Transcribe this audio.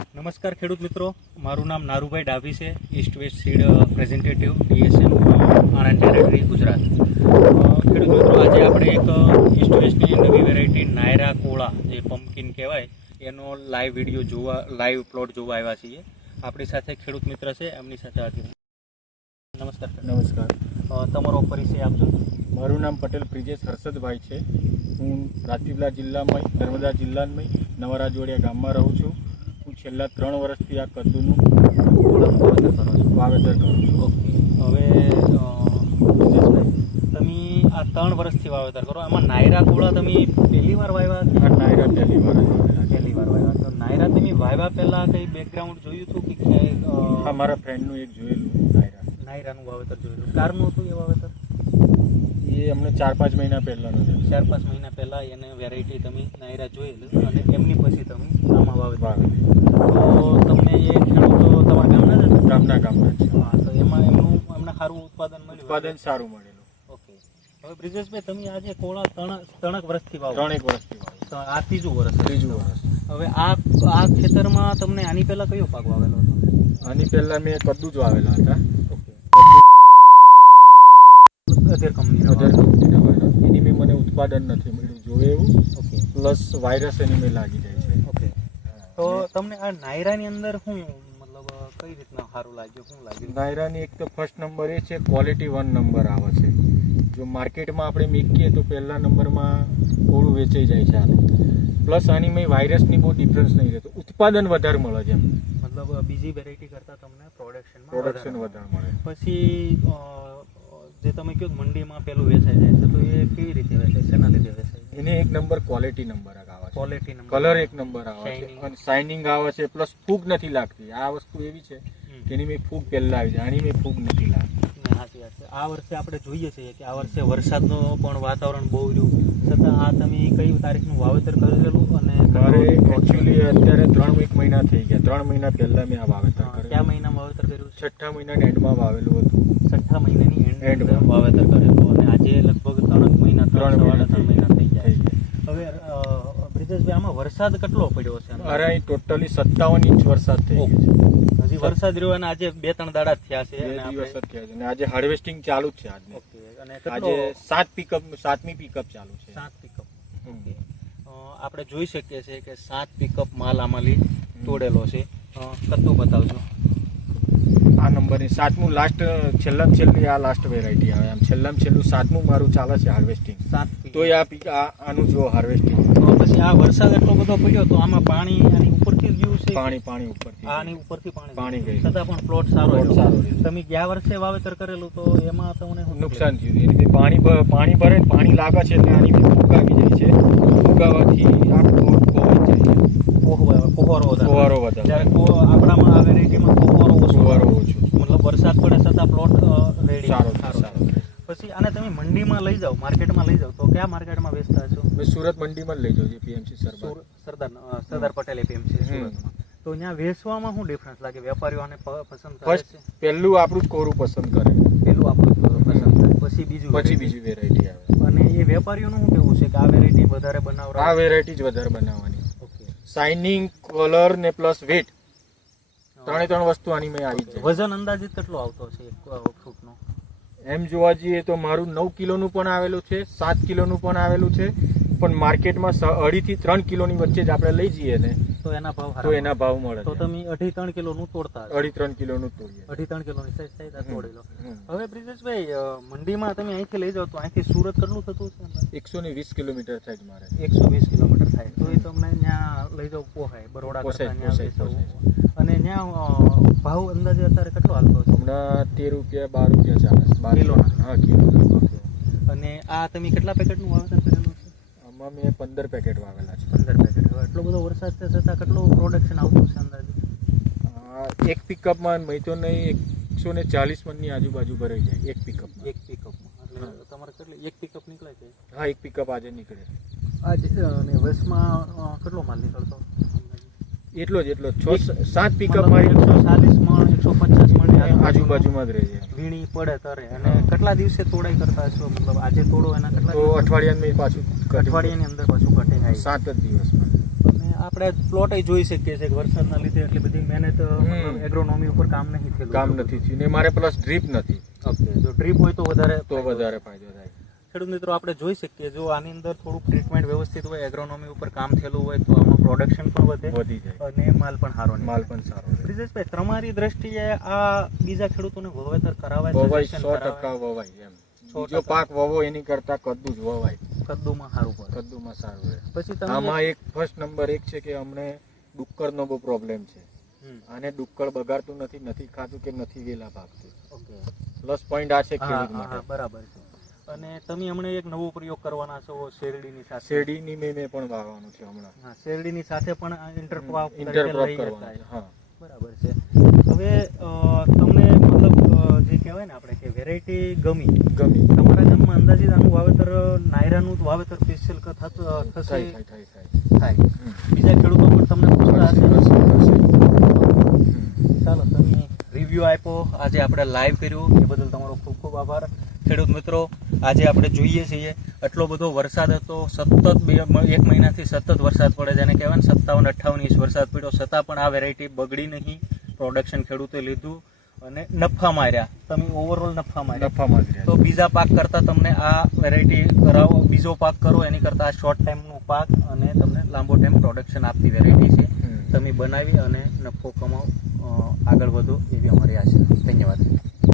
નમસ્કાર ખેડૂત મિત્રો, મારું નામ નારુભાઈ ડાભી છે, east west seed representative DSM Anand territory Gujarat. ખેડૂત મિત્રો, આજે આપણે એક ઈસ્ટ વેસ્ટની નવી વેરાયટી નાયરા કોળા જે પમ્પકિન કહેવાય એનો લાઈવ પ્લોટ જોવા આવ્યા છીએ. આપણી સાથે ખેડૂત મિત્ર છે, એમની સાથે આજે નમસ્કાર. નમસ્કાર. તમારો પરિચય આપજો. મારું નામ પટેલ બ્રિજેશ હર્ષદભાઈ છે. હું રાજપીપળા જિલ્લામાં નર્મદા જિલ્લામાં નવરાજોડિયા ગામમાં રહું છું. હું છેલ્લા 3 વર્ષથી આ કદ્દુનું વાવેતર કરું છું. ઓકે, હવે બ્રિજેશભાઈ, તમે આ 3 વર્ષથી વાવેતર કરો, આમાં નાયરા કોળા તમે પહેલી વાર વાવ્યા? આ નાયરા પહેલી વાર વાવ્યા. તો નાયરા તમે વાવ્યા પહેલાં કંઈ બેકગ્રાઉન્ડ જોયું હતું કે ક્યાંય? હા, મારા ફ્રેન્ડનું એક જોયેલું નાયરાનું વાવેતર જોયેલું. કારનું હતું એ વાવેતર? એ અમને 4-5 મહિના પહેલાંનું છે. 4-5 મહિના પહેલાં એને વેરાયટી તમે નાયરા જોયેલું અને એમની પછી તમે આમાં વાવેતર. તો તમને એ ખેડૂતો તમારા ગામના જ ગામના છે. હા, તો એમાં એમને સારું ઉત્પાદન મળ્યું? ઉત્પાદન સારું મળેલું. ઓકે. હવે બ્રિજેશભાઈ, તમે આજે કોળા 3 વર્ષથી વાવો? 3 વર્ષથી વાવો. તો આ ત્રીજું વર્ષ? ત્રીજું વર્ષ. હવે આ ખેતરમાં તમને આની પહેલાં કયો પાક વાવેલો હતો? આની પહેલાં મેં કદ્દુ જ વાવેલા હતા. ઓકે. અધર કંપનીના વાવેલા. એની મેં મને ઉત્પાદન નથી મળ્યું જોવે એવું. ઓકે. પ્લસ વાયરસ એની મેં લાગી જાય છે. ઓકે. તો તમને આ નાયરાની અંદર શું મતલબ કઈ રીતના સારું લાગ્યું, શું લાગ્યું? નાયરાની એક તો ફર્સ્ટ નંબર એ છે, ક્વોલિટી 1 નંબર આવે છે. જો માર્કેટમાં આપણે મૂકીએ તો પહેલા નંબરમાં થોડું વેચાઈ જાય છે આનું. પ્લસ આની મેં વાયરસની બહુ ડિફરન્સ નહીં રહેતો, ઉત્પાદન વધારે મળે છે. મતલબ બીજી વેરાયટી કરતાં તમને પ્રોડક્શન વધારે મળે. પછી જે તમે કહો મંડીમાં પેલું વેચાઈ જાય છે, તો એ કેવી રીતે વેચાય, શેના લીધે વેચાય? એને એક નંબર ક્વોલિટી નંબર આવે છે. ક્વોલિટી નંબર, કલર એક નંબર આવે છે અને શાઇનિંગ આવે છે. પ્લસ ફૂગ નથી લાગતી. આ વસ્તુ એવી છે કે એની મેં ફૂગ પહેલા આવી જાય, આની મેં ફૂગ નથી લાગતી. સાચી વાત છે. આ વર્ષે આપણે જોઈએ છીએ કે આ વર્ષે વરસાદનો પણ વાતાવરણ બહુ રહ્યું, છતાં આ તમે કઈ તારીખનું વાવેતર કરેલું? અને મારે એકચ્યુઅલી અત્યારે 3 મહિના થઈ ગયા. 3 મહિના પહેલા મેં આ વાવેતર કરેલું. કયા મહિનામાં વાવેતર કર્યું? 6થા મહિનાના એન્ડમાં વાવેલું હતું. 6થા મહિનાની એન્ડમાં વાવેતર કરેલું અને આજે લગભગ 3 મહિના થઈ ગયા. હવે બ્રિજેશભાઈ, આમાં વરસાદ કેટલો પડ્યો છે? અરે અહીં ટોટલી 57 ઇંચ વરસાદ થઈ ગયો છે. હજી વરસાદ રહ્યો અને આજે 2-3 દાડા થયા છે. 2 દિવસ જ થયા છે અને આજે હાર્વેસ્ટિંગ ચાલુ જ છે. આજે આજે 7મી પિકઅપ ચાલુ છે. 7 પિકઅપ. ઓકે. આપણે જોઈ શકીએ છીએ કે 7 પિકઅપ માલ આમાંથી તોડેલો છે. કદ્દુ બતાવજો. આ નંબરની 7મું લાસ્ટ, છેલ્લામાં છેલ્લી આ લાસ્ટ વેરાયટી આવે. આમ છેલ્લામાં છેલ્લું 7મું મારું ચાલે છે હાર્વેસ્ટિંગ. 7 તો આનું જો હાર્વેસ્ટિંગ. તો પછી આ વરસાદ એટલો બધો પડ્યો તો આમાં પાણી આની ઉપરથી જ ગયું છે? પાણી ઉપરથી. આની ઉપરથી પાણી ગયું, છતાં પણ પ્લોટ સારો રહ્યો. તમે ગયા વર્ષે વાવેતર કરેલું તો એમાં તમને નુકસાન થયું. એની પાણી ભરે, પાણી લાગે છે એટલે આની ફૂગ આવી જાય છે. ફૂગ આવવાથી આ પ્લોટ ખોવાઈ જાય. ફુવારો વધારે. જ્યારે આપણામાં આ વેરાયટીમાં ફુવારો ઓછો. મતલબ વરસાદ પડે છતાં પ્લોટ રેડી સારો. પછી આને તમે મંડીમાં લઈ જાઓ, માર્કેટમાં લઈ જાઓ, તો કયા માર્કેટમાં વેચતા છો? મેં સુરત મંડીમાં લઈ જાઉં છું. PMC સરદાર પટેલ PMC સુરતમાં. તો ત્યાં વેચવામાં શું ડિફરન્સ લાગે? વેપારીઓ આને પસંદ કરે છે? પહેલું આપણું જ કોરું પસંદ કરે. પછી બીજી વેરાયટી આવે. અને એ વેપારીઓનું શું કેવું છે કે આ વેરાયટી વધારે બનાવવા? આ વેરાયટી જ વધારે બનાવવાની. શાઇનિંગ, કલર ને પ્લસ વેટ, 3 વસ્તુ આની મેં આવી જાય. વજન અંદાજિત કેટલો આવતો છે એક ફ્રૂટનો? એમ જોવા જઈએ તો મારું 9 કિલોનું પણ આવેલું છે, 7 કિલોનું પણ આવેલું છે. પણ માર્કેટમાં 2.5 થી 3 કિલોની વચ્ચે જ આપણે લઈ જઈએ ને તો એના ભાવ મળે. તો તમે 2.5-3 કિલોનું તોડતા? 2.5-3 કિલોનું તોડીએ. 2.5-3 કિલોની સાઈઝ તોડી લો. હવે બ્રિજેશભાઈ, મંડીમાં તમે અહીંથી લઈ જાઓ તો અહીંથી સુરત કેટલું થતું છે? 120 કિલોમીટર થાય જ મારે. 120 કિલોમીટર થાય તો એ તમને ત્યાં લઈ જાઓ પોહાય? બરોડા પોસાય. અને ત્યાં ભાવ અંદાજે અત્યારે કેટલો હાલતો છે? હમણાં 13 રૂપિયા 12 રૂપિયા ચાલે કિલોના? હા, કિલોના. અને આ તમે કેટલા પેકેટનું વાવેતર કરેલું છે? આમાં મેં 15 પેકેટ વાવેલા છે. 15 પેકેટ. એટલો બધો વરસાદ છે છતાં કેટલું પ્રોડક્શન આવતું છે અંદાજે? એક પિકઅપમાં મેં તો નહીં 140 મણની આજુબાજુ ભરાઈ જાય એક પિકઅપમાં. એટલે તમારે કેટલી એક પિકઅપ નીકળે છે? હા, એક પિકઅપ આજે નીકળે. આજે અને વર્ષમાં કેટલો માલ નીકળતો? એટલો જ 7 પિકઅપ મારી 140 મણ 150 મણ આજુબાજુમાં જ રહે છે. વીણી પડે તરે. અને કેટલા દિવસે તોડાઈ કરતા હશો? મતલબ આજે તોડો એના કેટલા? તો અઠવાડિયાની અંદર પાછું કટિંગ આવી 7 જ દિવસમાં. અને આપણે પ્લોટ જોઈ શકીએ છીએ કે વરસાદના લીધે એટલી બધી મહેનત એગ્રોનોમી ઉપર કામ નહીં થયેલું. કામ નથી થયું ને મારે પ્લસ ડ્રીપ નથી, ઓકે, જો ડ્રીપ હોય તો વધારે ફાયદો થાય. ખેડૂત મિત્રો આપણે જોઈ શકીએ જો આની અંદર થોડુંક ટ્રીટમેન્ટ વ્યવસ્થિત હોય, એગ્રોનોમી ઉપર કામ થયેલું હોય તો આમાં પ્રોડક્શન પણ વધી જાય અને માલ પણ સારો નીકળે. માલ પણ સારો રહે. બ્રિજેશભાઈ, તમારી દ્રષ્ટિએ આ બીજા ખેડૂતોને વાવેતર કરાવાય, વવાય, suggestion 100% કરાવાય? વવાય એમ. 100% બીજો પાક વવો એની કરતા કદ્દુ જ વવાય, કદ્દુમાં સારું પડે. કદ્દુમાં સારું રહે. પછી તમે આમાં એક ફર્સ્ટ નંબર એક છે કે અમને ડુક્કરનો બહુ પ્રોબ્લેમ છે. આને ડુક્કર બગાડતું નથી ખાતું કે નથી વેલા ભાગતું. ઓકે, પ્લસ પોઈન્ટ આ છે હા, ખેડૂત હા, હા, માટે. બરાબર છે. અને તમે હમણાં એક નવો પ્રયોગ કરવાના છો શેરડીની સાથે. શેરડીની મેં પણ વાવવાનું છે હમણાં. હા, શેરડીની સાથે પણ ઇન્ટરક્રોપ ઇન્ટરક્રોપ કરવાનું. હા, બરાબર છે. હવે તમને મતલબ જે કહેવાય ને આપણે કે વેરાયટી ગમી તમારા ગામમાં અંદાજિત આનું વાવેતર નાયરાનું વાવેતર સ્પેશિયલ થશે? થાય. બીજા ખેડૂતો પણ તમને પૂછતા હશે. ચાલો, તમે રિવ્યુ આપ્યો, આજે આપણે લાઈવ કર્યું એ બદલ તમારો ખૂબ ખૂબ આભાર. ખેડૂત મિત્રો, આજે આપણે જોઈએ છીએ આટલો બધો વરસાદ હતો, સતત 1 મહિનાથી સતત વરસાદ પડે, જેને કહેવાય ને 57-58 ઇંચ વરસાદ પડ્યો, છતાં પણ આ વેરાયટી બગડી નહીં. પ્રોડક્શન ખેડૂતે લીધું અને નફા માર્યા. તમે ઓવરઓલ નફા માર્યા. તો બીજા પાક કરતાં તમને આ વેરાયટી કરાવો, બીજો પાક કરો એની કરતાં આ શોર્ટ ટાઈમનો પાક અને તમને લાંબો ટાઈમ પ્રોડક્શન આપતી વેરાયટી છે. તમે બનાવી અને નફો કમાઓ, આગળ વધો એવી અમારી આશા. ધન્યવાદ.